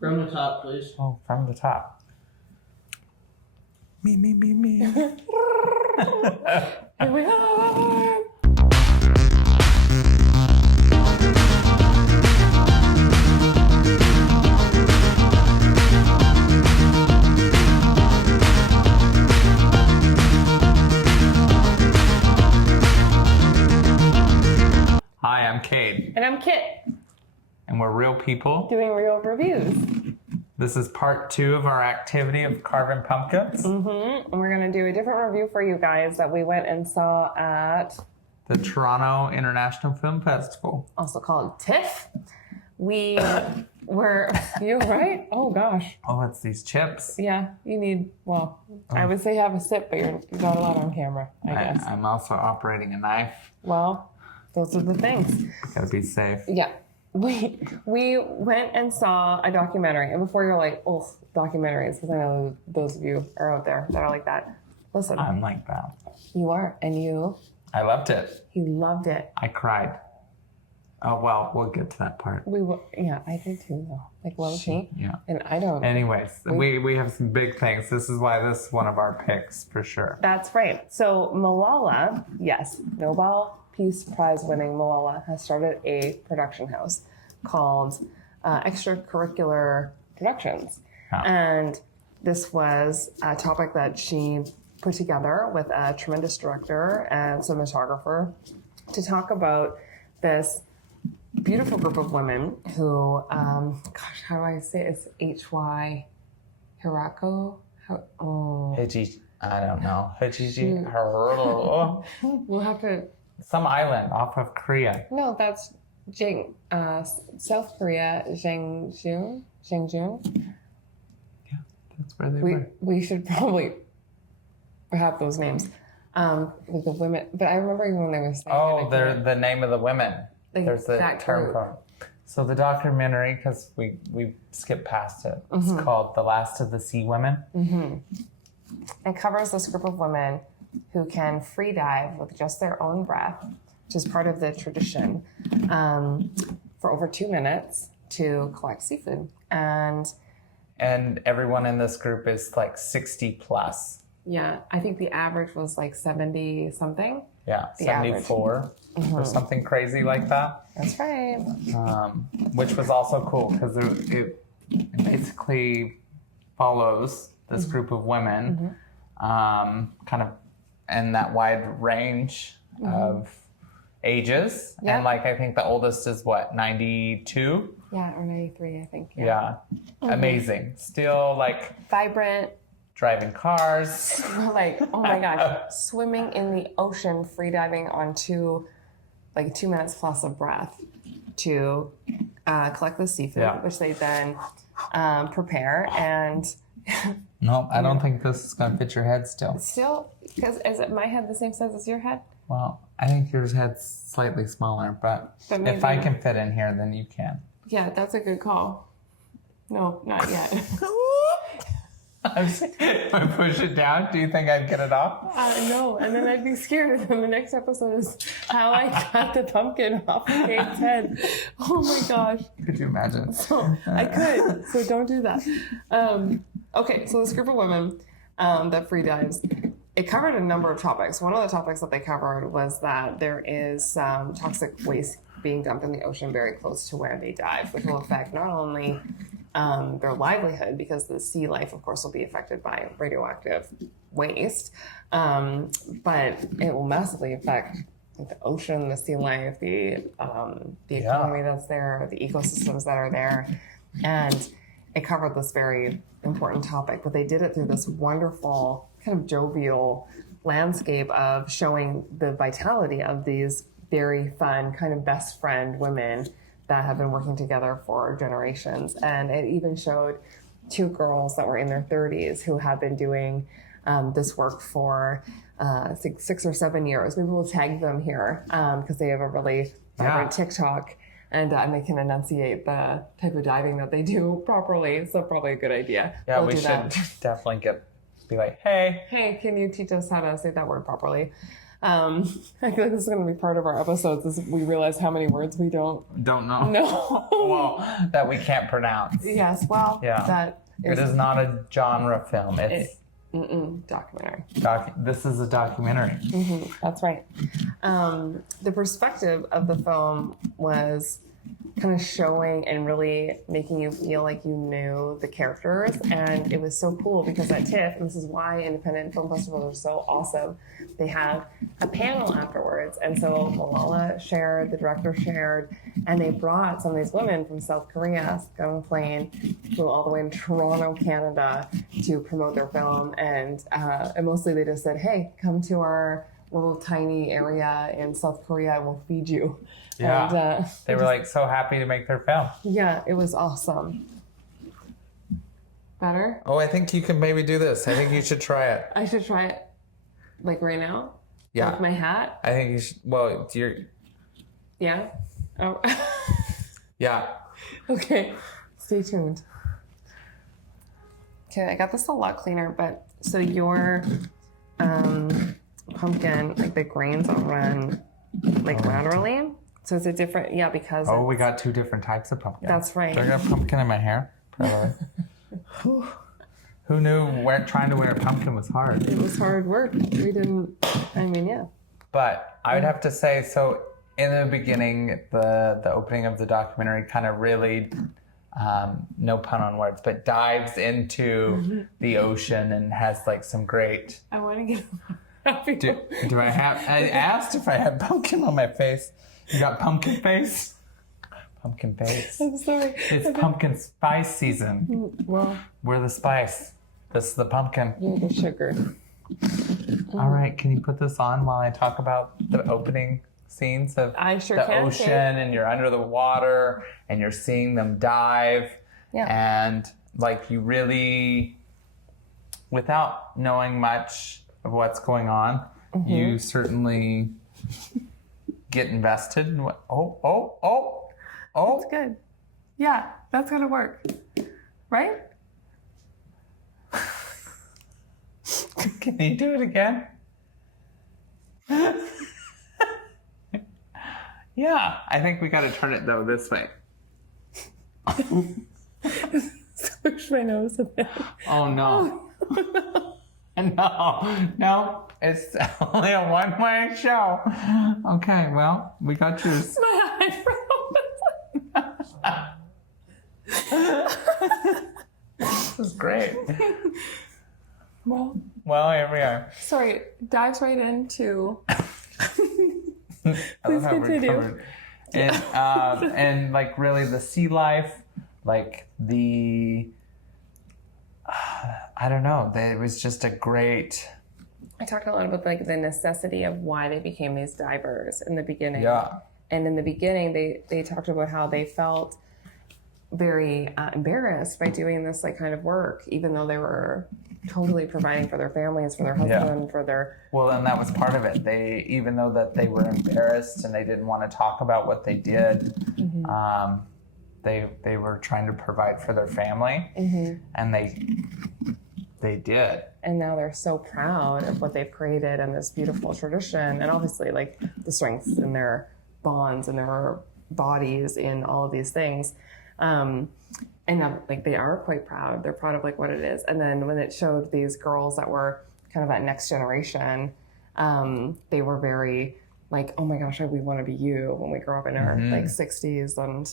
From the top, please. Oh, from the top. Me. Here we are. Hi, I'm Cade. And I'm Kit, And we're real people. doing real reviews. This is part 2 of our activity of carving pumpkins. And we're going to do a different review for you guys that we went and saw at, The Toronto International Film Festival. also called TIFF. We were, you right? Oh gosh. Oh, it's these chips. Yeah, you need, well, I would say have a sip, but you're not allowed on camera, I guess. I'm also operating a knife. Well, those are the things. Gotta be safe. Yeah. We went and saw a documentary. And before you're like, oh, documentaries, because I know those of you are out there that are like that. Listen, I'm like that. you are. And you I loved it. loved it. I cried. Oh, well, we'll get to that part. Yeah, I did too, though. Like, low key. Yeah. And I don't. Anyways, we have some big things. This is why this is one of our picks for sure. That's right. So Malala, yes, Nobel Peace Prize winning Malala has started a production house called Extracurricular Productions. Yeah. And this was a topic that she put together with a tremendous director and cinematographer to talk about this beautiful group of women who, gosh, how do I say it? It's H-Y Hirako? I don't know. We'll have to... Some island off of Korea. No, that's South Korea, Jeongjun. Yeah, that's where they were. We should probably have those names. With the women, but I remember even when they were saying. Oh, they're the name of the women. Like There's the that term group. for it. So the documentary, because we skipped past it, it's called The Last of the Sea Women. It covers this group of women who can free dive with just their own breath, which is part of the tradition, for over 2 minutes to collect seafood. And everyone in this group is like 60 plus. yeah, I think the average was like 70 something. Yeah, The 74 or something crazy like that. That's right. Which was also cool because it basically follows this group of women kind of in that wide range of ages. Yeah. And like I think the oldest is what, 92? Yeah, or 93, I think. Yeah. Amazing. Still like Vibrant. driving cars. Like, oh my gosh, swimming in the ocean, free diving on 2 minutes plus of breath to collect the seafood, which they then prepare. And No, I don't think this is going to fit your head still. still, because is it my head the same size as your head? Well, I think yours head's slightly smaller, but But maybe- if I can fit in here, then you can. Yeah, that's a good call. No, not yet. If I push it down, do you think I'd get it off? No, and then I'd be scared. And then the next episode is how I got the pumpkin off Kate's head. Oh my gosh. Could you imagine? So I could, so don't do that. Okay, so this group of women that free dives, it covered a number of topics. One of the topics that they covered was that there is toxic waste being dumped in the ocean very close to where they dive, which will affect not only their livelihood, because the sea life, of course, will be affected by radioactive waste, but it will massively affect the ocean, the sea life, the economy that's there, the ecosystems that are there. And it covered this very important topic, but they did it through this wonderful kind of jovial landscape of showing the vitality of these very fun kind of best friend women that have been working together for generations. And it even showed 2 girls that were in their 30s who have been doing this work for I think 6 or 7 years. Maybe we'll tag them here because they have a really vibrant TikTok, and they can enunciate the type of diving that they do properly. So probably a good idea. Yeah, We'll we do should that. definitely be like, hey. Hey, can you teach us how to say that word properly? I feel like this is going to be part of our episodes. Is we realize how many words we don't know. know. Well, that we can't pronounce. Yes. Well, Yeah. that It is not a genre film. It's documentary. This is a documentary. That's right. The perspective of the film was kind of showing and really making you feel like you knew the characters. And it was so cool because at TIFF, and this is why independent film festivals are so awesome, they have a panel afterwards. And so Malala shared, the director shared, and they brought some of these women from South Korea, got on a plane, flew all the way to Toronto, Canada to promote their film. And mostly they just said, hey, come to our little tiny area in South Korea and we'll feed you. Yeah. And, they were like so happy to make their film. Yeah, it was awesome. Better? Oh, I think you can maybe do this. I think you should try it. I should try it like right now? Yeah. With my hat? I think you should. Well, Yeah? Oh. Yeah. Okay. Stay tuned. Okay, I got this a lot cleaner, but so your pumpkin, like the grains all run like laterally. So it's a different, because. Oh, we got two different types of pumpkin. That's right. So I got pumpkin in my hair. Who knew trying to wear a pumpkin was hard? It was hard work. We didn't, But I would have to say, so in the beginning, the opening of the documentary kind of really, no pun on words, but dives into the ocean and has like some great. I want to get happy. Do I have? I asked if I had pumpkin on my face. You got pumpkin face? Pumpkin face. I'm sorry. It's pumpkin spice season. Well, We're the spice. This is the pumpkin. you're the sugar. All right, can you put this on while I talk about the opening scenes of I sure the can, ocean Kate. and you're under the water and you're seeing them dive and like you really, without knowing much of what's going on, you certainly get invested in what, That's good. Yeah, that's gonna work. Right? Can you do it again? Yeah, I think we got to turn it though this way. Squish my nose a bit. Oh no. No, it's only a one-way show. Okay, well, we got yours. My eyebrow. This is great. Well, Here we are. sorry, dives right into. I love how continue. we're covered. And like really the sea life, like the, I don't know, it was just a great. I talked a lot about like the necessity of why they became these divers in the beginning. Yeah. And in the beginning, they talked about how they felt very embarrassed by doing this like kind of work, even though they were totally providing for their families, for their husband, for their. Well, and that was part of it. Even though that they were embarrassed and they didn't want to talk about what they did, they were trying to provide for their family, and they did. And now they're so proud of what they've created and this beautiful tradition, and obviously like the strength in their bonds and their bodies in all of these things. And now, like they are quite proud. They're proud of like what it is. And then when it showed these girls that were kind of that next generation, they were very like, oh my gosh, we want to be you when we grow up in our like 60s and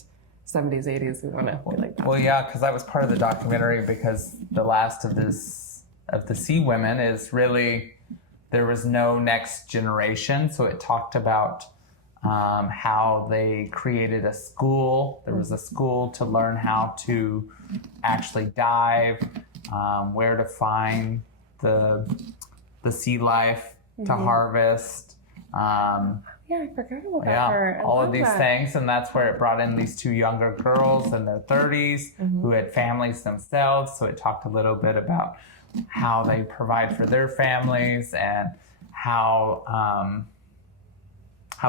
70s, 80s. We want to be like that. Well, yeah, because that was part of the documentary, because the last of the Sea Women is really, there was no next generation. So it talked about how they created a school. There was a school to learn how to actually dive, where to find the sea life to harvest. Yeah, I forgot about her. All of these things. And that's where it brought in these two younger girls in their 30s who had families themselves. So it talked a little bit about how they provide for their families and how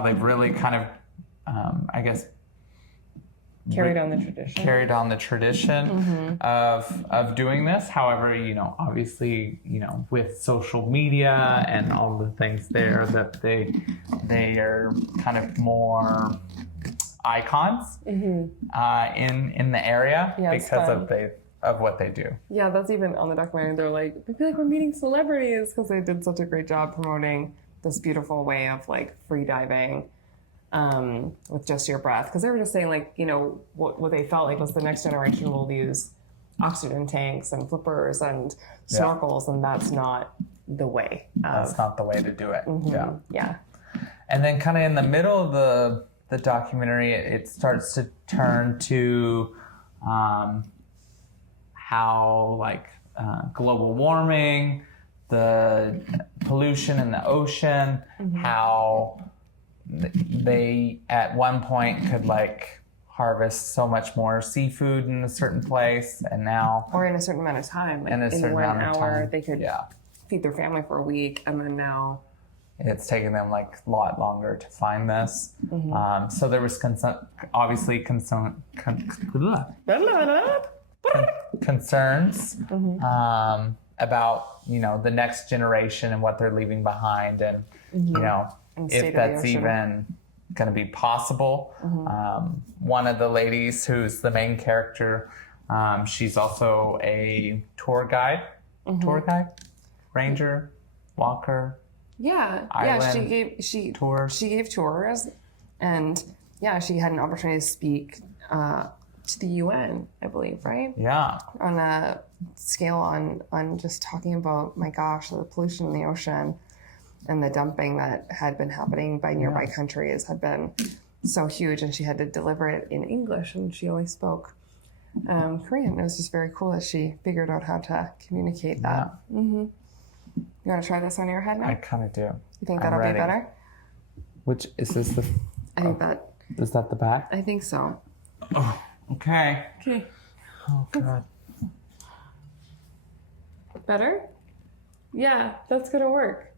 they've really kind of, I guess, carried on the tradition. Carried on the tradition of doing this. However, obviously, with social media and all the things there, that they are kind of more icons in the area because of what they do. Yeah, that's even on the documentary. They're like, they feel like we're meeting celebrities because they did such a great job promoting this beautiful way of like free diving with just your breath. Because they were just saying like, what they felt like was the next generation will use oxygen tanks and flippers and snorkels, and that's not the way. That's not the way to do it. Yeah. And then kind of in the middle of the documentary, it starts to turn to how like global warming, the pollution in the ocean, how they at one point could like harvest so much more seafood in a certain place, and now or in a certain amount of time, like in a certain amount of time, they could feed their family for a week, and then now it's taking them like a lot longer to find this. So there was obviously concerns about the next generation and what they're leaving behind, and if that's even going to be possible. One of the ladies who's the main character, she's also a tour guide, ranger, walker. She gave tours, and she had an opportunity to speak to the UN, I believe, right? Yeah. On a scale on just talking about, my gosh, the pollution in the ocean and the dumping that had been happening by nearby countries had been so huge, and she had to deliver it in English, and she only spoke Korean. It was just very cool that she figured out how to communicate that. You want to try this on your head now? I kind of do. You think that'll be better? Which is this the? I think that. Is that the back? I think so. Oh, okay. Okay. Oh God. Better? Yeah, that's gonna work.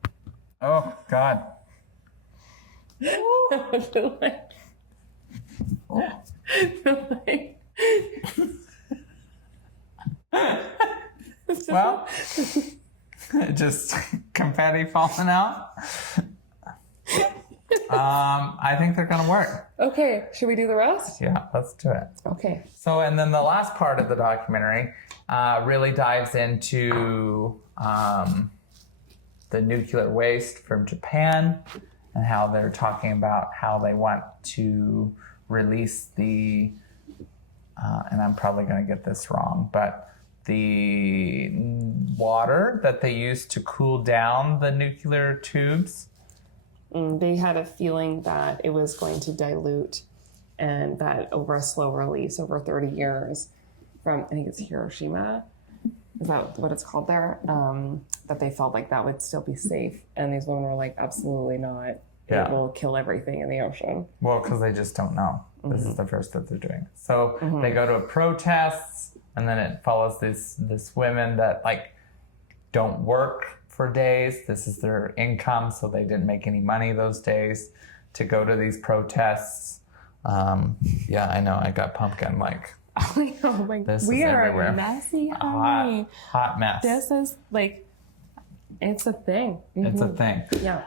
Oh God. Well, just confetti falling out. I think they're gonna work. Okay, should we do the rest? Yeah, let's do it. Okay. So, and then the last part of the documentary really dives into the nuclear waste from Japan, and how they're talking about how they want to release the, and I'm probably going to get this wrong, but the water that they use to cool down the nuclear tubes. They had a feeling that it was going to dilute, and that over a slow release over 30 years from, I think it's Hiroshima, is that what it's called there? That they felt like that would still be safe. And these women were like, absolutely not. Yeah. It will kill everything in the ocean. Well, because they just don't know. This is the first that they're doing. So they go to protests, and then it follows this women that like don't work for days. This is their income, so they didn't make any money those days to go to these protests. Yeah, I know. I got pumpkin like. Oh my God. We are everywhere. Messy, honey. Hot mess. This is like, it's a thing. It's a thing. Yeah.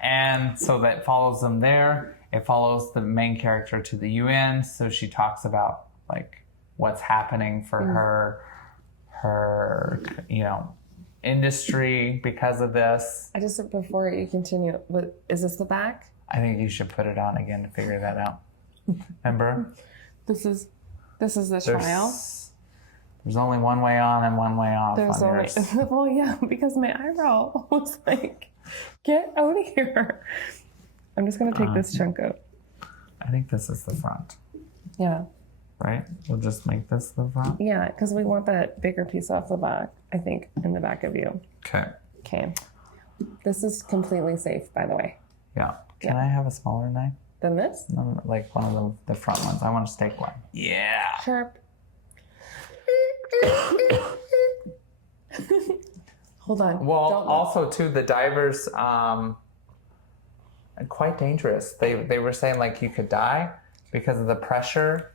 And so that follows them there. It follows the main character to the UN. So she talks about like what's happening for her, industry because of this. I just, before you continue, is this the back? I think you should put it on again to figure that out. Remember? This is the trial. There's only one way on and one way off. There's only yours. Well, yeah, because my eyebrow was like, get out of here. I'm just gonna take this chunk out. I think this is the front. Yeah. Right? We'll just make this the front. Yeah, because we want that bigger piece off the back. I think in the back of you. Okay. Okay. This is completely safe, by the way. Yeah. Can I have a smaller knife? Than this? No, like one of the front ones. I want a steak one. Yeah. Sharp. Hold on. Well, also too, the divers, quite dangerous. They were saying like you could die because of the pressure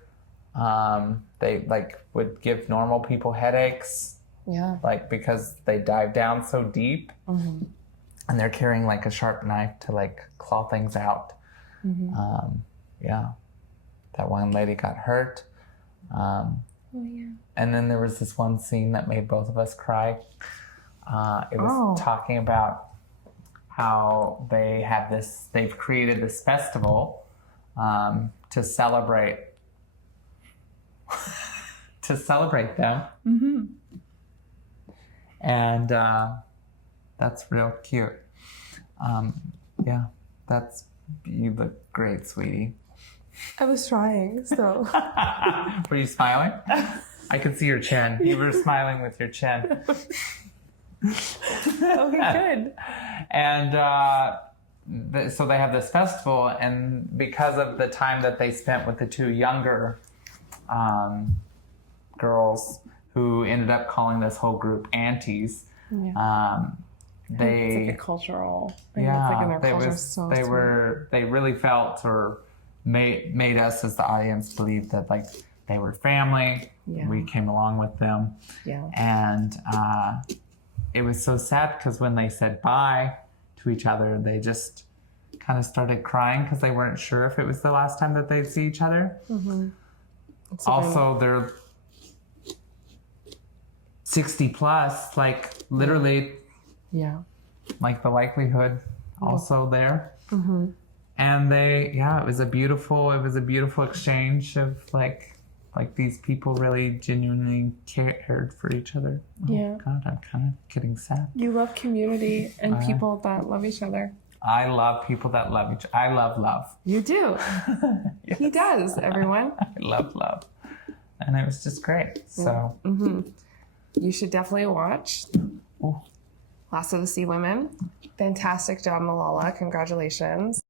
They like would give normal people headaches, Yeah. like because they dive down so deep, Mm-hmm. and they're carrying like a sharp knife to like claw things out. Mm-hmm. Yeah, that one lady got hurt. Oh, yeah. And then there was this one scene that made both of us cry. It was talking about how they've created this festival to celebrate them. Mm-hmm. And that's real cute. Yeah, you look great, sweetie. I was trying, so. Were you smiling? I could see your chin. You were smiling with your chin. Okay, good. And so they have this festival, and because of the time that they spent with the two younger girls, who ended up calling this whole group aunties, It's like a cultural thing. yeah, It's like in their culture, they really felt or made us as the audience believe that like they were family. Yeah. We came along with them. Yeah. And it was so sad because when they said bye to each other, they just kind of started crying because they weren't sure if it was the last time that they'd see each other. Mm-hmm. Also, they're 60 plus, like literally, yeah. like the likelihood also there. Mm-hmm. And it was a beautiful exchange of like these people really genuinely cared for each other. Oh, Yeah. God, I'm kind of getting sad. You love community and people that love each other. I love people that love each other. I love love. You do. Yes. He does, everyone. I love love. And it was just great. So. Mm-hmm. You should definitely watch Oh. Last of the Sea Women. Fantastic job, Malala. Congratulations.